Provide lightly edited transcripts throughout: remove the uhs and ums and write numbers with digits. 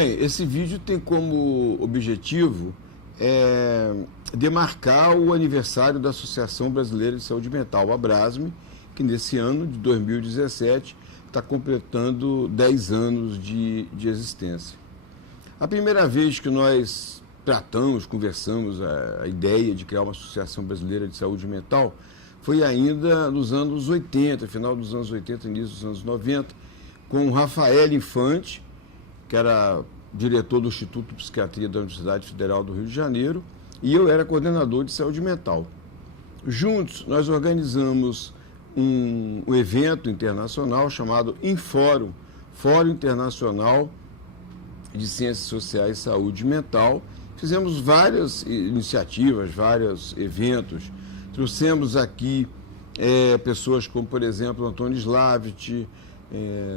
Bem, esse vídeo tem como objetivo demarcar o aniversário da Associação Brasileira de Saúde Mental, a Abrasme, que nesse ano de 2017 está completando 10 anos de existência. A primeira vez que nós conversamos a ideia de criar uma Associação Brasileira de Saúde Mental foi ainda nos anos 80, final dos anos 80, início dos anos 90, com o Rafael Infante, que era diretor do Instituto de Psiquiatria da Universidade Federal do Rio de Janeiro, e eu era coordenador de saúde mental. Juntos, nós organizamos um evento internacional chamado Infórum, Fórum Internacional de Ciências Sociais e Saúde Mental. Fizemos várias iniciativas, vários eventos. Trouxemos aqui pessoas como, por exemplo, Antônio Slavit,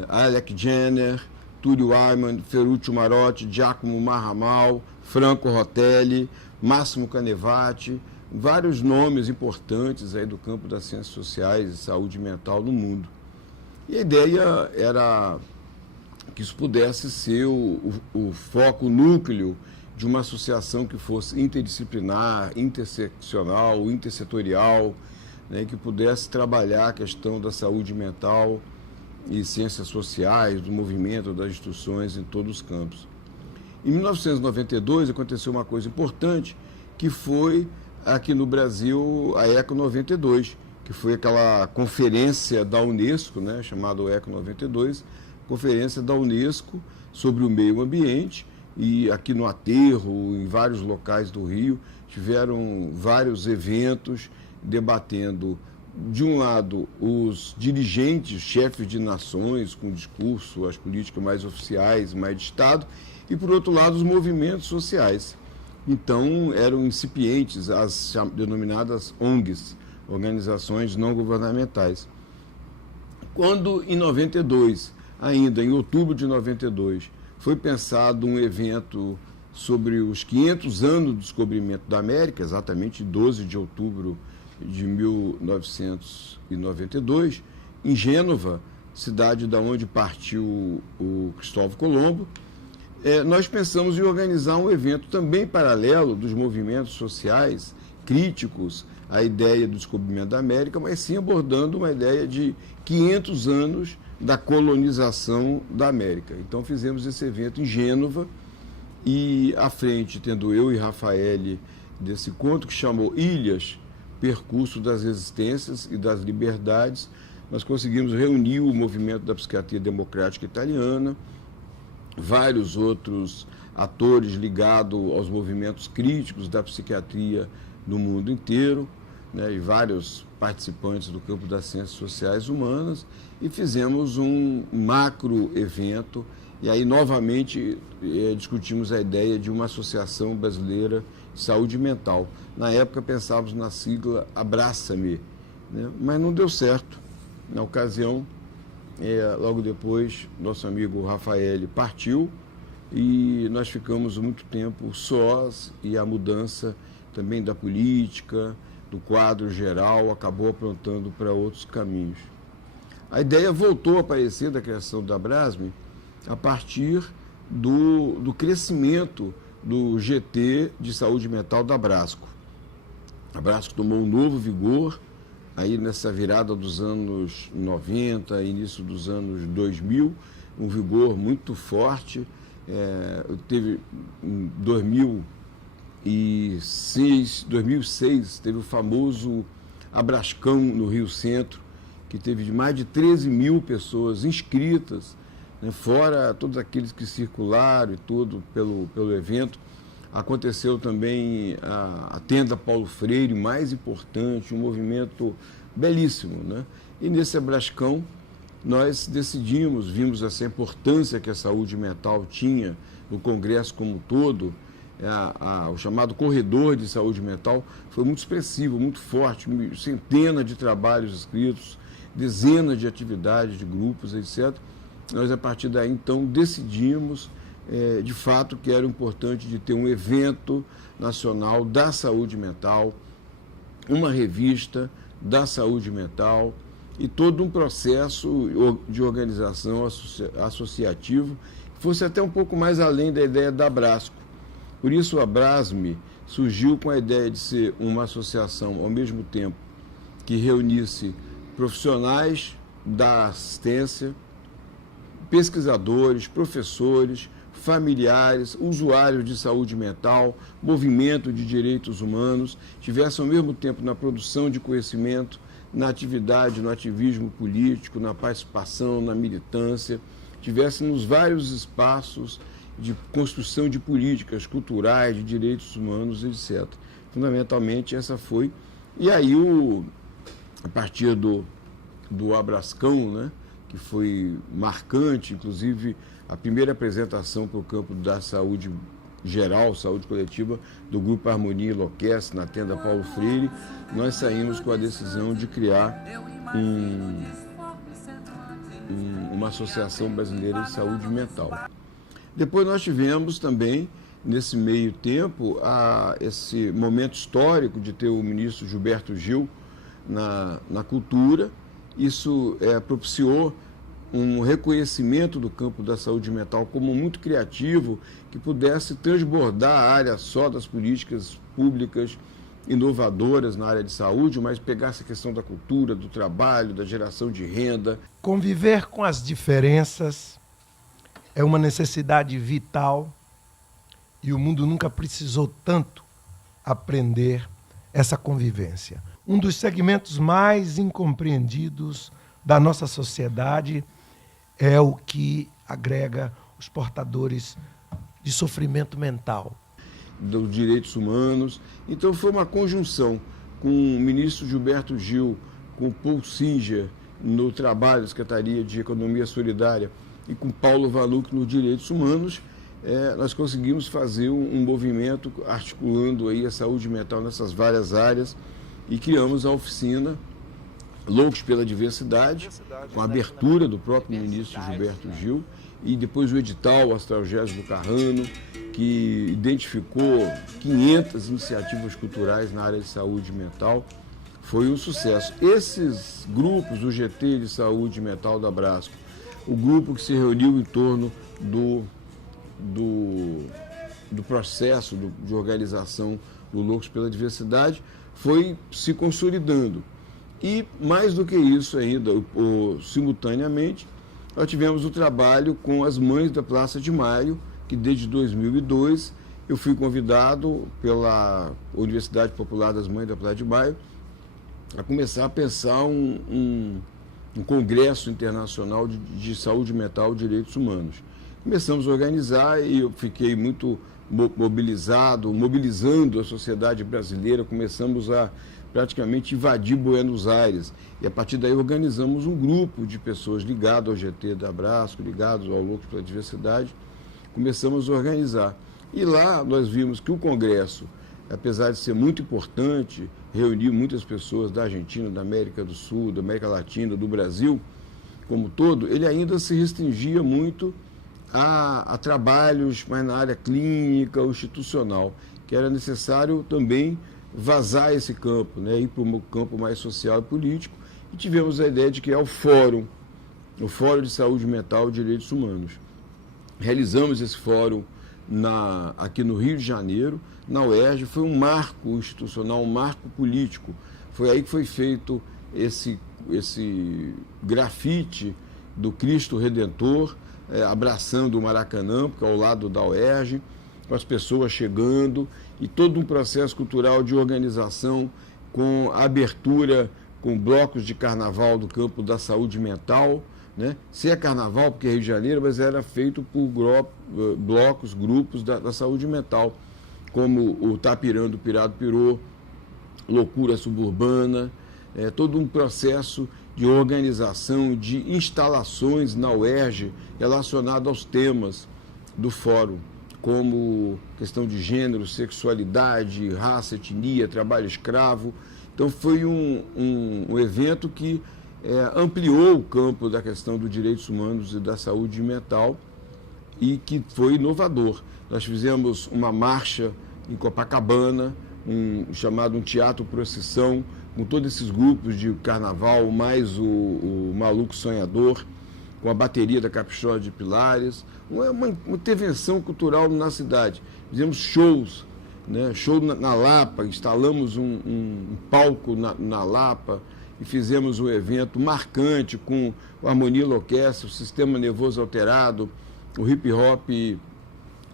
Alec Jenner, Túlio Ayman, Ferruccio Marotti, Giacomo Marramal, Franco Rotelli, Máximo Canevati, vários nomes importantes aí do campo das ciências sociais e saúde mental no mundo. E a ideia era que isso pudesse ser o foco, o núcleo de uma associação que fosse interdisciplinar, interseccional, intersetorial, né, que pudesse trabalhar a questão da saúde mental e ciências sociais, do movimento, das instituições em todos os campos. Em 1992 aconteceu uma coisa importante, que foi aqui no Brasil a ECO 92, que foi aquela conferência da Unesco, né, chamada ECO 92, conferência da Unesco sobre o meio ambiente, e aqui no Aterro, em vários locais do Rio, tiveram vários eventos debatendo, de um lado, os dirigentes, chefes de nações, com discurso, as políticas mais oficiais, mais de Estado, e, por outro lado, os movimentos sociais. Então, eram incipientes as denominadas ONGs, Organizações Não Governamentais. Quando, em 92, ainda em outubro de 92, foi pensado um evento sobre os 500 anos do descobrimento da América, exatamente 12 de outubro de 1992, em Gênova, cidade da onde partiu o Cristóvão Colombo, nós pensamos em organizar um evento também paralelo dos movimentos sociais críticos à ideia do descobrimento da América, mas sim abordando uma ideia de 500 anos da colonização da América. Então fizemos esse evento em Gênova e à frente, tendo eu e Rafael desse conto que chamou Ilhas, Percurso das Resistências e das Liberdades, nós conseguimos reunir o movimento da psiquiatria democrática italiana, vários outros atores ligados aos movimentos críticos da psiquiatria no mundo inteiro, né, e vários participantes do campo das ciências sociais humanas, e fizemos um macro evento, e aí novamente discutimos a ideia de uma associação brasileira de saúde mental. Na época pensávamos na sigla Abraça-me, né, mas não deu certo. Na ocasião, logo depois, nosso amigo Rafael partiu e nós ficamos muito tempo sós, e a mudança também da política, do quadro geral, acabou apontando para outros caminhos. A ideia voltou a aparecer da criação da Abrasme a partir do crescimento do GT de saúde mental da Abrasco. A Abrasco tomou um novo vigor aí nessa virada dos anos 90, início dos anos 2000, um vigor muito forte. Teve em 2006, teve o famoso Abrascão no Rio Centro, que teve mais de 13 mil pessoas inscritas, né, fora todos aqueles que circularam e tudo pelo evento. Aconteceu também a Tenda Paulo Freire, mais importante, um movimento belíssimo, né? E nesse Abrascão nós decidimos, vimos essa importância que a saúde mental tinha no Congresso como um todo. O chamado corredor de saúde mental foi muito expressivo, muito forte, centenas de trabalhos escritos, dezenas de atividades de grupos, etc. Nós, a partir daí, então, decidimos, de fato, que era importante de ter um evento nacional da saúde mental, uma revista da saúde mental e todo um processo de organização associativo fosse até um pouco mais além da ideia da Abrasco. Por isso, a Abrasme surgiu com a ideia de ser uma associação, ao mesmo tempo, que reunisse profissionais da assistência, pesquisadores, professores, familiares, usuários de saúde mental, movimento de direitos humanos, tivesse ao mesmo tempo na produção de conhecimento, na atividade, no ativismo político, na participação, na militância, tivesse nos vários espaços de construção de políticas culturais, de direitos humanos, etc. Fundamentalmente, essa foi. E aí, a partir do Abrascão, né, que foi marcante, inclusive a primeira apresentação para o campo da saúde geral, saúde coletiva, do Grupo Harmonia Enlouquece, na tenda Paulo Freire, nós saímos com a decisão de criar uma Associação Brasileira de Saúde Mental. Depois nós tivemos também, nesse meio tempo, esse momento histórico de ter o ministro Gilberto Gil na cultura. Isso propiciou um reconhecimento do campo da saúde mental como muito criativo, que pudesse transbordar a área só das políticas públicas inovadoras na área de saúde, mas pegasse a questão da cultura, do trabalho, da geração de renda. Conviver com as diferenças é uma necessidade vital e o mundo nunca precisou tanto aprender essa convivência. Um dos segmentos mais incompreendidos da nossa sociedade é o que agrega os portadores de sofrimento mental. Dos direitos humanos. Então foi uma conjunção com o ministro Gilberto Gil, com o Paul Singer no trabalho da Secretaria de Economia Solidária e com Paulo Vanuc nos direitos humanos, nós conseguimos fazer um movimento articulando aí a saúde mental nessas várias áreas e criamos a oficina Loucos pela Diversidade, com a abertura do próprio ministro Gilberto Gil, e depois o edital Astralgésio do Carrano, que identificou 500 iniciativas culturais na área de saúde mental. Foi um sucesso. Esses grupos, o GT de Saúde Mental da Abrasco, o grupo que se reuniu em torno do processo de organização do Loucos pela Diversidade, foi se consolidando. E, mais do que isso ainda, simultaneamente, nós tivemos o trabalho com as Mães da Praça de Maio, que desde 2002 eu fui convidado pela Universidade Popular das Mães da Praça de Maio a começar a pensar um congresso internacional de saúde mental e direitos humanos. Começamos a organizar e eu fiquei muito mobilizando a sociedade brasileira, começamos a praticamente invadir Buenos Aires. E a partir daí organizamos um grupo de pessoas ligadas ao GT da Abrasco, ligados ao Loucos pela Diversidade. Começamos a organizar. E lá nós vimos que o Congresso, apesar de ser muito importante, reuniu muitas pessoas da Argentina, da América do Sul, da América Latina, do Brasil, como todo, ele ainda se restringia muito a trabalhos mais na área clínica ou institucional, que era necessário também vazar esse campo, né, ir para um campo mais social e político, e tivemos a ideia de criar o Fórum de Saúde Mental e Direitos Humanos. Realizamos esse fórum aqui no Rio de Janeiro, na UERJ, foi um marco institucional, um marco político. Foi aí que foi feito esse grafite do Cristo Redentor, abraçando o Maracanã, porque é ao lado da UERJ, com as pessoas chegando, e todo um processo cultural de organização com abertura, com blocos de carnaval do campo da saúde mental, né? Se é carnaval, porque é Rio de Janeiro, mas era feito por blocos, grupos da saúde mental, como o Tapirando, Pirado Pirô, Loucura Suburbana, todo um processo de organização de instalações na UERJ relacionado aos temas do fórum, como questão de gênero, sexualidade, raça, etnia, trabalho escravo. Então foi um evento que ampliou o campo da questão dos direitos humanos e da saúde mental e que foi inovador. Nós fizemos uma marcha em Copacabana, chamado um teatro procissão, com todos esses grupos de carnaval, mais o Maluco Sonhador, com a bateria da Capixaba de Pilares, uma intervenção cultural na cidade. Fizemos shows, né? Show na Lapa, instalamos um palco na Lapa e fizemos um evento marcante com o Harmonia Orquestra, o Sistema Nervoso Alterado, o Hip Hop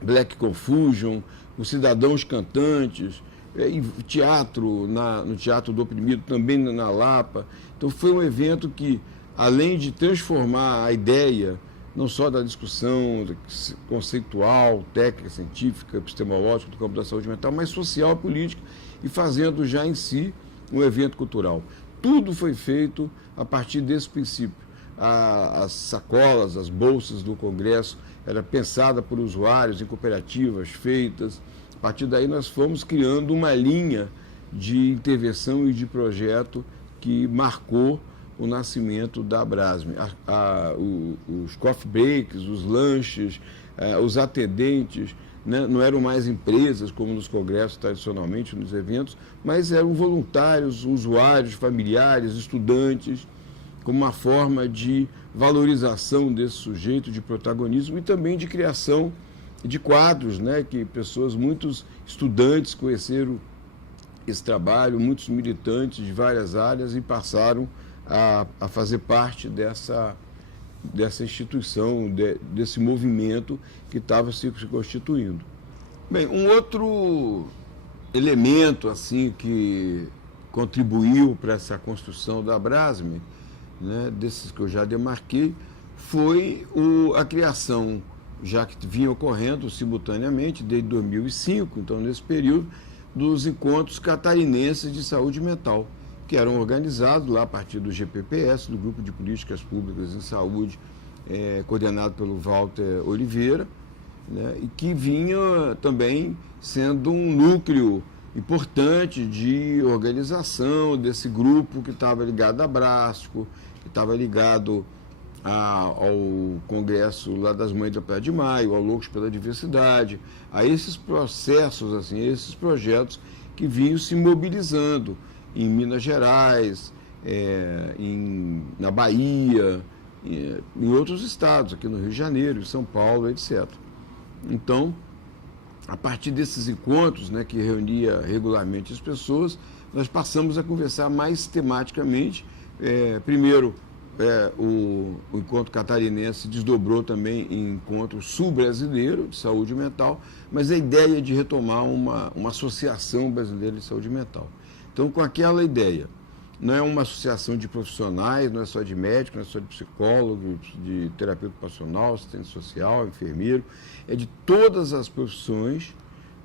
Black Confusion, os Cidadãos Cantantes, e teatro no Teatro do Oprimido, também na Lapa. Então foi um evento que, além de transformar a ideia, não só da discussão conceitual, técnica, científica, epistemológica do campo da saúde mental, mas social, política, e fazendo já em si um evento cultural. Tudo foi feito a partir desse princípio. As sacolas, as bolsas do Congresso era pensada por usuários em cooperativas feitas. A partir daí nós fomos criando uma linha de intervenção e de projeto que marcou o nascimento da Abrasme. Os coffee breaks, os lanches, os atendentes, né, não eram mais empresas como nos congressos tradicionalmente, nos eventos, mas eram voluntários, usuários, familiares, estudantes, como uma forma de valorização desse sujeito, de protagonismo e também de criação de quadros, né, que muitos estudantes conheceram esse trabalho, muitos militantes de várias áreas e passaram a fazer parte dessa instituição, desse movimento que estava se constituindo. Bem, um outro elemento assim que contribuiu para essa construção da Abrasme, né, desses que eu já demarquei, foi a criação, já que vinha ocorrendo simultaneamente desde 2005, então nesse período, dos encontros catarinenses de saúde mental, que eram organizados lá a partir do GPPS, do Grupo de Políticas Públicas em Saúde, coordenado pelo Walter Oliveira, né, e que vinha também sendo um núcleo importante de organização desse grupo que estava ligado à Brasco, que estava ligado ao Congresso lá das Mães da Praia de Maio, ao Loucos pela Diversidade, a esses processos, assim, esses projetos que vinham se mobilizando em Minas Gerais, na Bahia, em outros estados, aqui no Rio de Janeiro, em São Paulo, etc. Então, a partir desses encontros, né, que reunia regularmente as pessoas, nós passamos a conversar mais tematicamente. Primeiro, o encontro catarinense desdobrou também em encontro sul-brasileiro de saúde mental, mas a ideia de retomar uma associação brasileira de saúde mental. Então, com aquela ideia, não é uma associação de profissionais, não é só de médico, não é só de psicólogo, de terapeuta ocupacional, assistente social, enfermeiro, é de todas as profissões,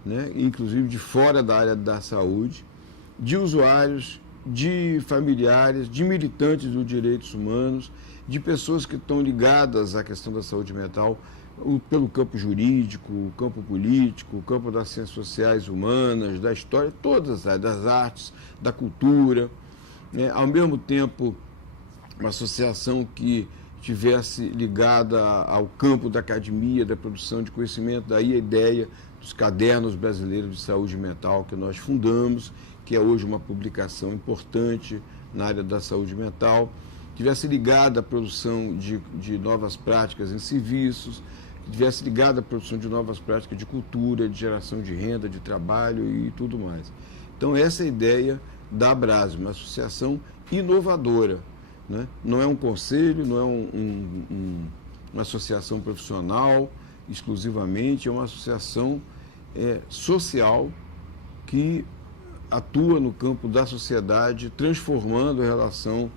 né, inclusive de fora da área da saúde, de usuários, de familiares, de militantes dos direitos humanos, de pessoas que estão ligadas à questão da saúde mental pelo campo jurídico, o campo político, o campo das ciências sociais humanas, da história, todas as das artes, da cultura. Ao mesmo tempo, uma associação que estivesse ligada ao campo da academia, da produção de conhecimento, daí a ideia dos cadernos brasileiros de saúde mental que nós fundamos, que é hoje uma publicação importante na área da saúde mental, tivesse ligada à produção de novas práticas em serviços, tivesse ligada à produção de novas práticas de cultura, de geração de renda, de trabalho e tudo mais. Então, essa é a ideia da Abrasme, uma associação inovadora, né? Não é um conselho, não é uma associação profissional exclusivamente, é uma associação social que atua no campo da sociedade, transformando a relação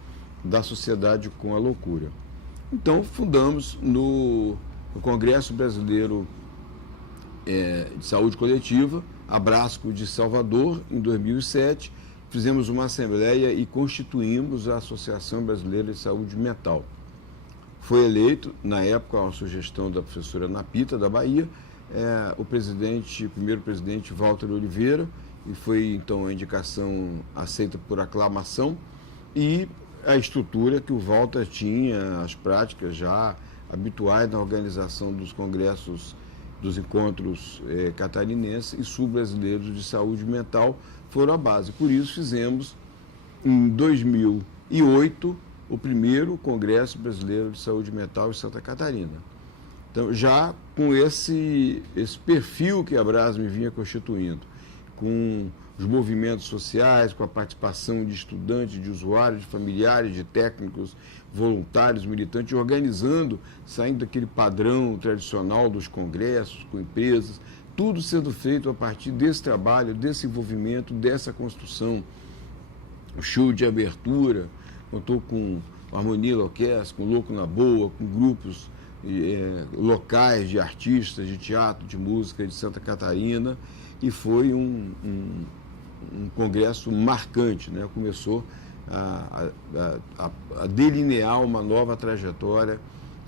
da sociedade com a loucura. Então, fundamos no Congresso Brasileiro de Saúde Coletiva, Abrasco de Salvador, em 2007, fizemos uma assembleia e constituímos a Associação Brasileira de Saúde Mental. Foi eleito, na época, uma sugestão da professora Napita, da Bahia, o primeiro presidente Walter Oliveira, e foi, então, a indicação aceita por aclamação, e a estrutura que o Walter tinha, as práticas já habituais na organização dos congressos, dos encontros catarinenses e sul-brasileiros de saúde mental, foram a base. Por isso, fizemos, em 2008, o primeiro Congresso Brasileiro de Saúde Mental em Santa Catarina. Então, já com esse perfil que a Abrasme vinha constituindo, com os movimentos sociais, com a participação de estudantes, de usuários, de familiares, de técnicos, voluntários, militantes, organizando, saindo daquele padrão tradicional dos congressos, com empresas, tudo sendo feito a partir desse trabalho, desse envolvimento, dessa construção. O show de abertura contou com Harmonia Orquestra, com Louco na Boa, com grupos locais de artistas, de teatro, de música de Santa Catarina, e foi um congresso marcante, né? Começou a delinear uma nova trajetória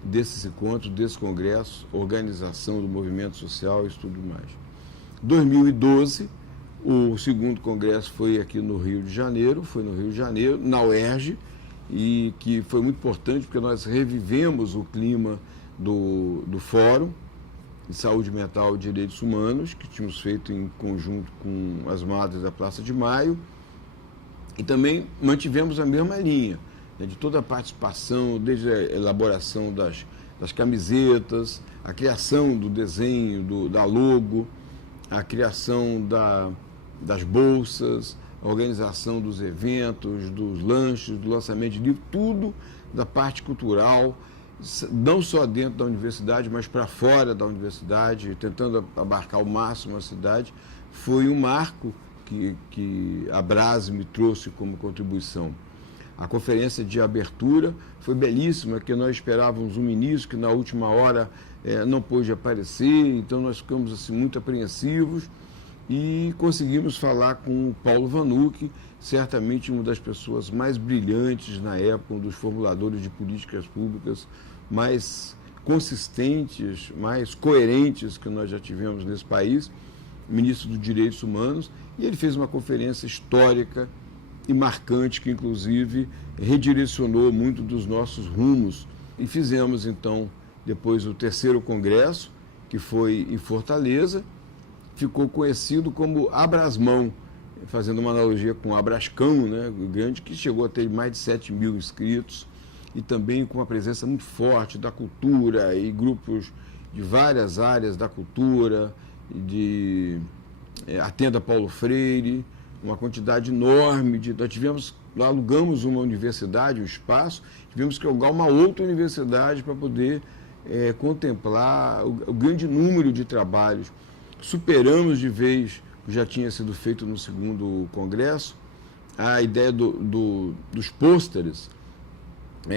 desses encontros, desse congresso, organização do movimento social e tudo mais. 2012, o segundo congresso foi aqui no Rio de Janeiro, na UERJ, e que foi muito importante porque nós revivemos o clima do Fórum de Saúde Mental e Direitos Humanos, que tínhamos feito em conjunto com as Madres da Praça de Maio, e também mantivemos a mesma linha, né, de toda a participação, desde a elaboração das camisetas, a criação do desenho, da logo, a criação das bolsas, a organização dos eventos, dos lanches, do lançamento de livros, tudo da parte cultural, não só dentro da universidade, mas para fora da universidade, tentando abarcar ao máximo a cidade. Foi um marco que a Abrasme trouxe como contribuição. A conferência de abertura foi belíssima, porque nós esperávamos um ministro que na última hora não pôde aparecer, então nós ficamos assim, muito apreensivos e conseguimos falar com o Paulo Vanucchi, certamente uma das pessoas mais brilhantes na época, um dos formuladores de políticas públicas mais consistentes, mais coerentes que nós já tivemos nesse país, ministro dos Direitos Humanos, e ele fez uma conferência histórica e marcante, que inclusive redirecionou muito dos nossos rumos. E fizemos então, depois, o terceiro congresso, que foi em Fortaleza, ficou conhecido como Abrasmão, fazendo uma analogia com o Abrascão, né, grande, que chegou a ter mais de 7 mil inscritos, e também com uma presença muito forte da cultura e grupos de várias áreas da cultura, de Atenda Paulo Freire, uma quantidade enorme nós alugamos uma universidade, um espaço, tivemos que alugar uma outra universidade para poder contemplar o grande número de trabalhos. Superamos de vez, já tinha sido feito no segundo congresso, a ideia dos pôsteres,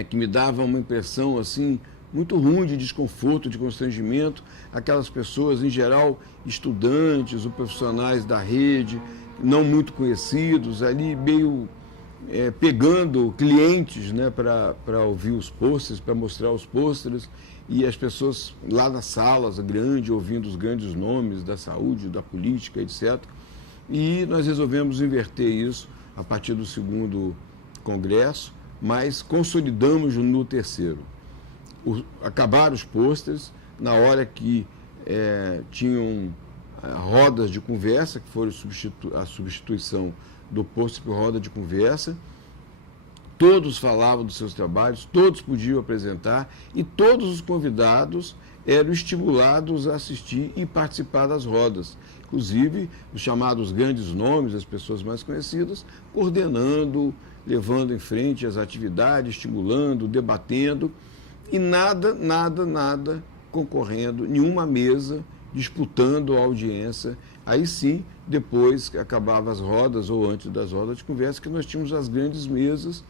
que me dava uma impressão assim muito ruim de desconforto, de constrangimento. Aquelas pessoas, em geral, estudantes ou profissionais da rede, não muito conhecidos, ali meio pegando clientes, né, para ouvir os pôsteres, para mostrar os pôsteres, e as pessoas lá nas salas grandes, ouvindo os grandes nomes da saúde, da política, etc. E nós resolvemos inverter isso a partir do segundo congresso, mas consolidamos no terceiro. Acabaram os pôsteres, na hora que tinham rodas de conversa, que foram a substituição do pôster por roda de conversa. Todos falavam dos seus trabalhos, todos podiam apresentar e todos os convidados eram estimulados a assistir e participar das rodas. Inclusive, os chamados grandes nomes, as pessoas mais conhecidas, coordenando, levando em frente as atividades, estimulando, debatendo, e nada concorrendo, nenhuma mesa disputando a audiência. Aí sim, depois que acabava as rodas, ou antes das rodas de conversa, que nós tínhamos as grandes mesas,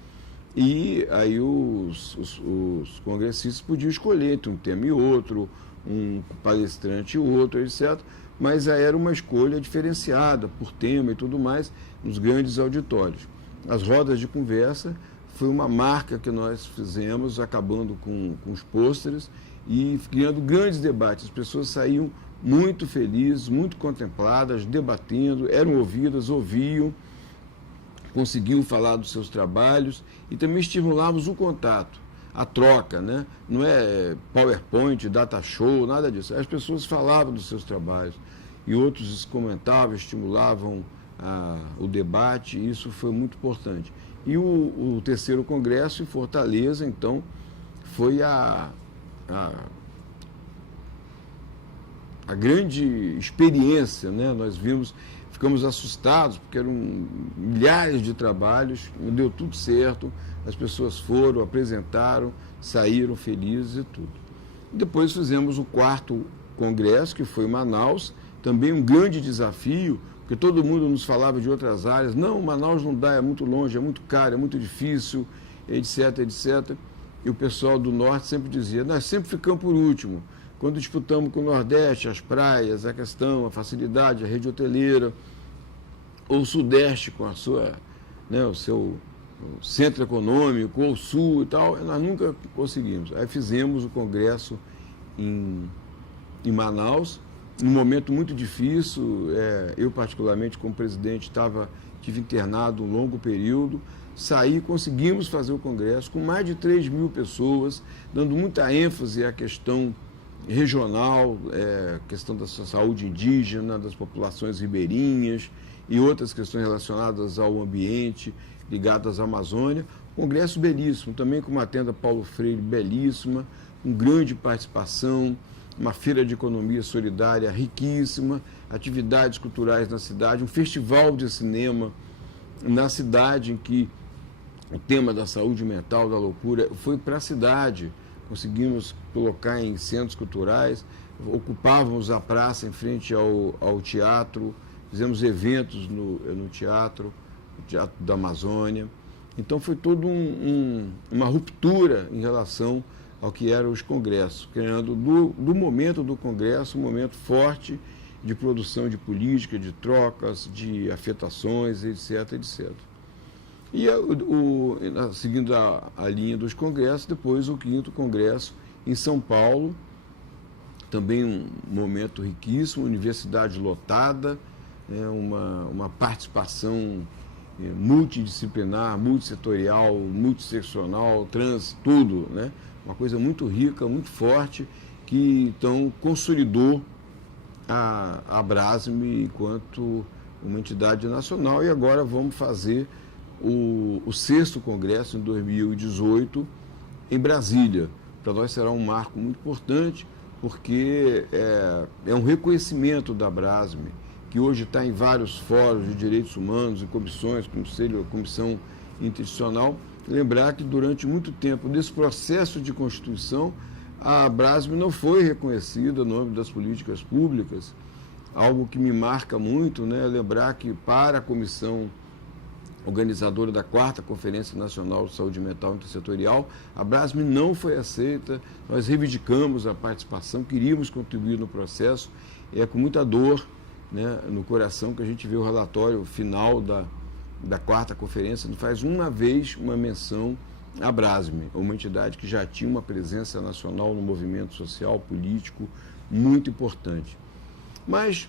e aí os congressistas podiam escolher entre um tema e outro, um palestrante e outro, etc. Mas aí era uma escolha diferenciada por tema e tudo mais, nos grandes auditórios. As rodas de conversa foi uma marca que nós fizemos, acabando com os pôsteres e criando grandes debates. As pessoas saíam muito felizes, muito contempladas, debatendo, eram ouvidas, ouviam, conseguiam falar dos seus trabalhos, e também estimulávamos o contato, a troca, né? Não é PowerPoint, data show, nada disso. As pessoas falavam dos seus trabalhos e outros comentavam, estimulavam o debate, isso foi muito importante. E o terceiro congresso em Fortaleza, então, foi a grande experiência, né? Nós vimos, ficamos assustados, porque eram milhares de trabalhos, deu tudo certo, as pessoas foram, apresentaram, saíram felizes e tudo. Depois fizemos o quarto congresso, que foi em Manaus, também um grande desafio, porque todo mundo nos falava de outras áreas. Não, Manaus não dá, é muito longe, é muito caro, é muito difícil, etc, etc. E o pessoal do Norte sempre dizia, nós sempre ficamos por último. Quando disputamos com o Nordeste, as praias, a questão, a facilidade, a rede hoteleira, ou o Sudeste com a sua, né, o seu centro econômico, ou o Sul e tal, nós nunca conseguimos. Aí fizemos o congresso em Manaus, num momento muito difícil, eu particularmente como presidente tive internado um longo período, saí, conseguimos fazer o congresso com mais de 3.000 pessoas, dando muita ênfase à questão regional, questão da saúde indígena, das populações ribeirinhas e outras questões relacionadas ao ambiente, ligadas à Amazônia. Congresso belíssimo, também com uma tenda Paulo Freire belíssima, com grande participação, uma feira de economia solidária riquíssima, atividades culturais na cidade, um festival de cinema na cidade em que o tema da saúde mental, da loucura, foi para a cidade. Conseguimos colocar em centros culturais, ocupávamos a praça em frente ao teatro, fizemos eventos no teatro da Amazônia. Então foi toda uma ruptura em relação ao que eram os congressos, criando do momento do congresso um momento forte de produção de política, de trocas, de afetações, etc, etc. E, seguindo a linha dos congressos, depois o quinto congresso em São Paulo, também um momento riquíssimo, universidade lotada, uma participação multidisciplinar, multissetorial, multisseccional, trans, tudo, né? Uma coisa muito rica, muito forte, que então consolidou a Abrasme enquanto uma entidade nacional. E agora vamos fazer o sexto congresso em 2018 em Brasília. Para nós será um marco muito importante, porque é um reconhecimento da Abrasme, que hoje está em vários fóruns de direitos humanos, em comissões, comissão interinstitucional. Lembrar que durante muito tempo, nesse processo de constituição, a Abrasme não foi reconhecida no âmbito das políticas públicas, algo que me marca muito, né? Lembrar que para a comissão organizadora da 4ª Conferência Nacional de Saúde Mental Intersetorial, a Abrasme não foi aceita, nós reivindicamos a participação, queríamos contribuir no processo, com muita dor, né, no coração que a gente vê o relatório final da 4ª Conferência, não faz uma vez uma menção à Abrasme, uma entidade que já tinha uma presença nacional no movimento social, político, muito importante. Mas,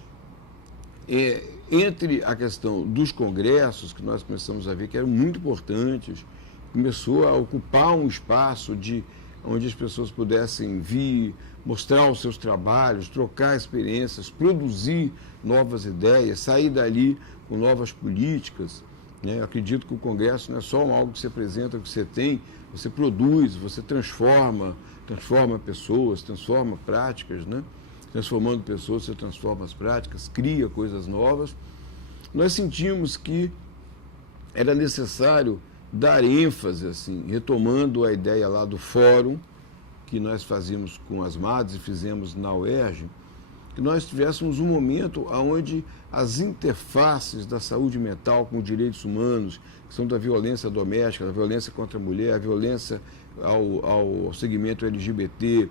entre a questão dos congressos, que nós começamos a ver que eram muito importantes, começou a ocupar um espaço onde as pessoas pudessem vir, mostrar os seus trabalhos, trocar experiências, produzir novas ideias, sair dali com novas políticas. Eu acredito que o Congresso não é só algo que você apresenta, que você tem, você produz, você transforma pessoas, transforma práticas, né? Transformando pessoas, você transforma as práticas, cria coisas novas. Nós sentimos que era necessário dar ênfase, assim, retomando a ideia lá do fórum, que nós fazíamos com as MADs e fizemos na UERJ, que nós tivéssemos um momento onde as interfaces da saúde mental com direitos humanos, que são da violência doméstica, da violência contra a mulher, a violência ao segmento LGBT,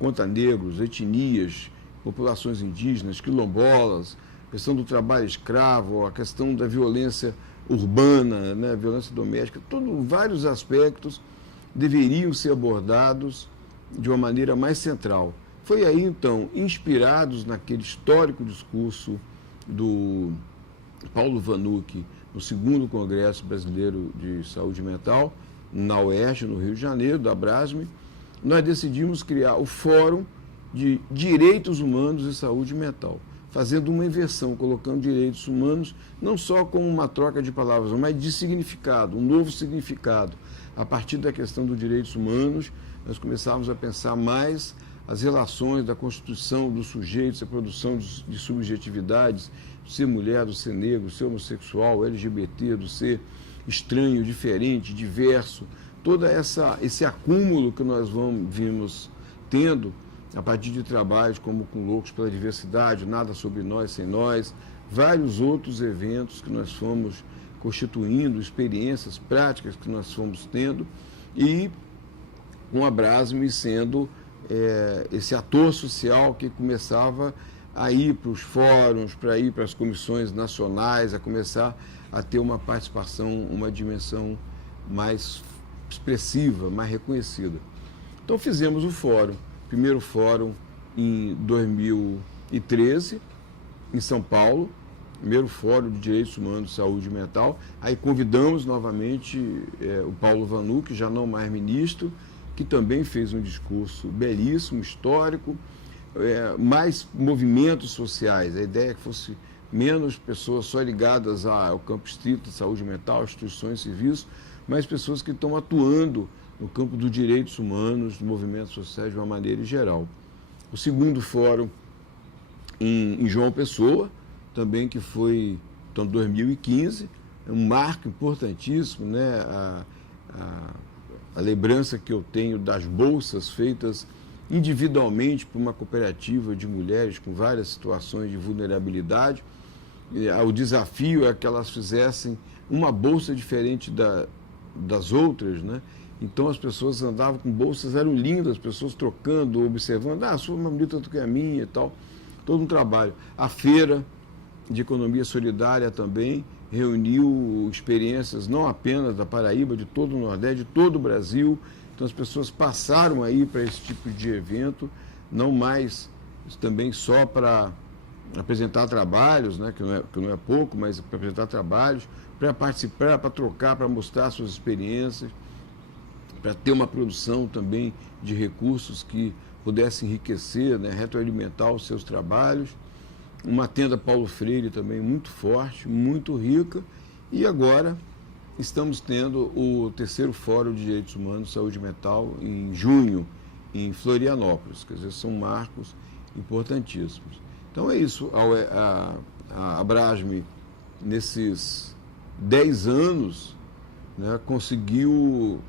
contra negros, etnias, populações indígenas, quilombolas, a questão do trabalho escravo, a questão da violência urbana, né, a violência doméstica, vários aspectos deveriam ser abordados de uma maneira mais central. Foi aí, então, inspirados naquele histórico discurso do Paulo Vanucci, no 2º Congresso Brasileiro de Saúde Mental, na UERJ, no Rio de Janeiro, da Abrasme, nós decidimos criar o Fórum de Direitos Humanos e Saúde Mental. fazendo uma inversão, colocando direitos humanos não só como uma troca de palavras, mas de significado, um novo significado. A partir da questão dos direitos humanos, nós começávamos a pensar mais as relações da constituição do sujeito, a produção de subjetividades, do ser mulher, do ser negro, do ser homossexual, LGBT, do ser estranho, diferente, diverso, todo esse acúmulo que nós vimos tendo a partir de trabalhos como com Loucos pela Diversidade, Nada Sobre Nós Sem Nós, vários outros eventos que nós fomos constituindo, experiências práticas que nós fomos tendo, e com a Abrasme sendo esse ator social que começava a ir para os fóruns, para ir para as comissões nacionais, a começar a ter uma participação, uma dimensão mais expressiva, mais reconhecida. Então fizemos o fórum, primeiro fórum em 2013, em São Paulo, primeiro Fórum de Direitos Humanos e Saúde Mental. Aí convidamos novamente o Paulo Vanuc, já não mais ministro, que também fez um discurso belíssimo, histórico, mais movimentos sociais. A ideia é que fosse menos pessoas só ligadas ao campo estrito de saúde mental, instituições, serviços, mas pessoas que estão atuando no campo dos direitos humanos, dos movimentos sociais de uma maneira geral. O segundo fórum em João Pessoa, também que foi, então, 2015, é um marco importantíssimo, né? A lembrança que eu tenho das bolsas feitas individualmente por uma cooperativa de mulheres com várias situações de vulnerabilidade. O desafio é que elas fizessem uma bolsa diferente das outras, né? Então as pessoas andavam com bolsas, eram lindas, as pessoas trocando, observando, a sua é mais bonita do que a minha e tal. Todo um trabalho. A feira de economia solidária também reuniu experiências não apenas da Paraíba, de todo o Nordeste, de todo o Brasil. Então as pessoas passaram aí para esse tipo de evento, não mais também só para apresentar trabalhos, né, que não é pouco, mas para apresentar trabalhos, para participar, para trocar, para mostrar suas experiências, para ter uma produção também de recursos que pudesse enriquecer, né, retroalimentar os seus trabalhos. Uma tenda Paulo Freire também muito forte, muito rica. E agora estamos tendo o terceiro Fórum de Direitos Humanos e Saúde Mental em junho, em Florianópolis. Quer dizer, são marcos importantíssimos. Então é isso, a Abrasme, nesses 10 anos, né, conseguiu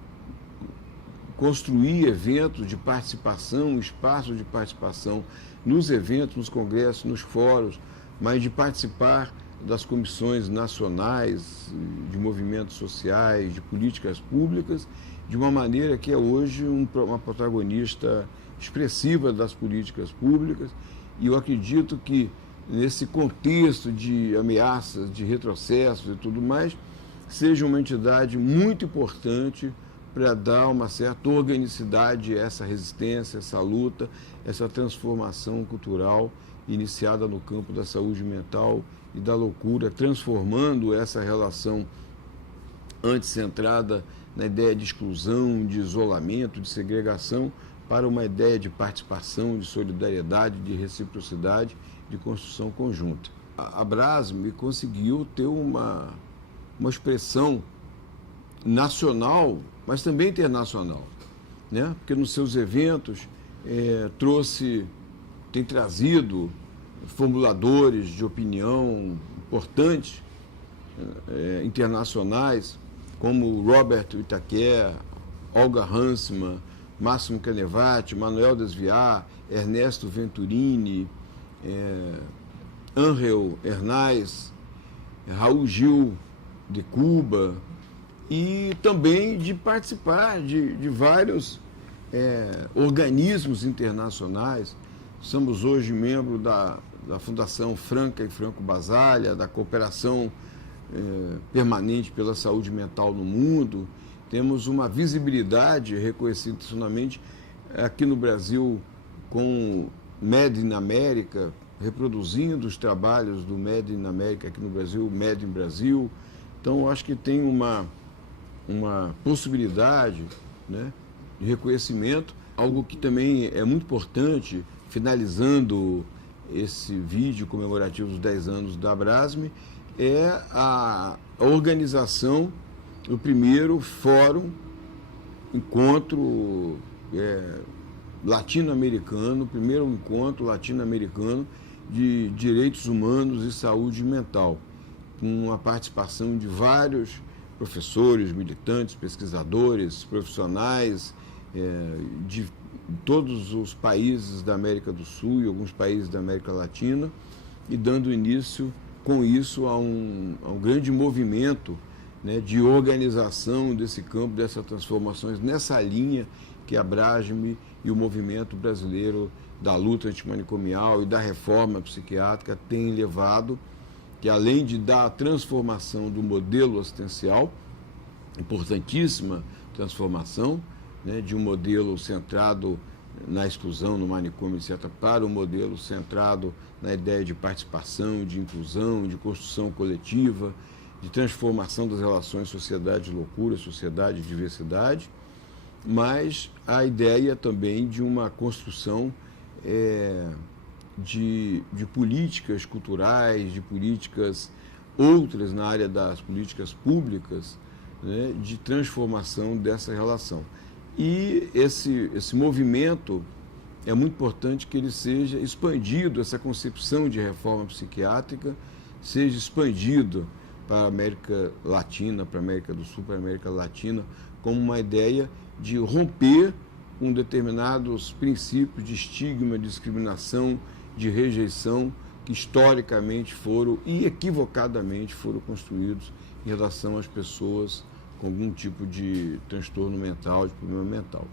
construir eventos de participação, espaços de participação nos eventos, nos congressos, nos fóruns, mas de participar das comissões nacionais, de movimentos sociais, de políticas públicas, de uma maneira que é hoje uma protagonista expressiva das políticas públicas. E eu acredito que nesse contexto de ameaças, de retrocessos e tudo mais, seja uma entidade muito importante para dar uma certa organicidade a essa resistência, essa luta, essa transformação cultural iniciada no campo da saúde mental e da loucura, transformando essa relação antes centrada na ideia de exclusão, de isolamento, de segregação, para uma ideia de participação, de solidariedade, de reciprocidade, de construção conjunta. A Abrasme conseguiu ter uma expressão nacional, mas também internacional, né? Porque nos seus eventos tem trazido formuladores de opinião importantes, internacionais, como Robert Itaquer, Olga Hansman, Máximo Canevati, Manuel Desviar, Ernesto Venturini, Ángel Hernás, Raul Gil de Cuba, e também de participar de vários organismos internacionais. Somos hoje membro da Fundação Franca e Franco Basaglia, da Cooperação Permanente pela Saúde Mental no Mundo. Temos uma visibilidade reconhecida internacionalmente aqui no Brasil com Made in America, reproduzindo os trabalhos do Made in America aqui no Brasil, Made in Brasil. Então, eu acho que tem uma possibilidade, né, de reconhecimento, algo que também é muito importante, finalizando esse vídeo comemorativo dos 10 anos da Abrasme é a organização do primeiro fórum, encontro latino-americano, primeiro encontro latino-americano de direitos humanos e saúde mental, com a participação de vários professores, militantes, pesquisadores, profissionais de todos os países da América do Sul e alguns países da América Latina, e dando início, com isso, a um grande movimento, né, de organização desse campo, dessas transformações, nessa linha que a Abrasme e o movimento brasileiro da luta antimanicomial e da reforma psiquiátrica têm levado, que além de dar a transformação do modelo assistencial, importantíssima transformação, né, de um modelo centrado na exclusão, no manicômio, etc., para um modelo centrado na ideia de participação, de inclusão, de construção coletiva, de transformação das relações sociedade-loucura, sociedade-diversidade, mas a ideia também de uma construção de políticas culturais, de políticas outras na área das políticas públicas, né, de transformação dessa relação. E esse movimento é muito importante que ele seja expandido, essa concepção de reforma psiquiátrica seja expandido para a América Latina, para a América do Sul, para a América Latina, como uma ideia de romper com determinados princípios de estigma, de discriminação, de rejeição, que historicamente foram e equivocadamente foram construídos em relação às pessoas com algum tipo de transtorno mental, de problema mental.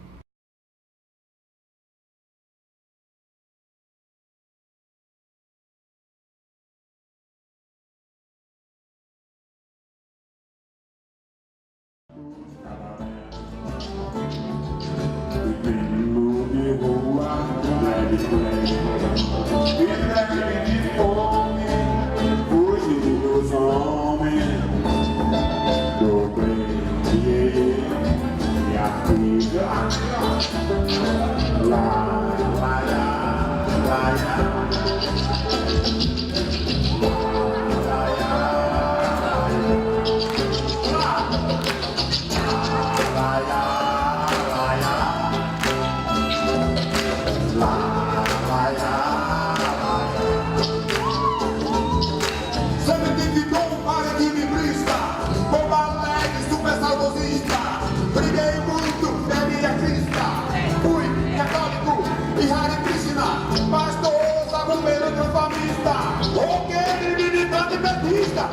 Militante petista.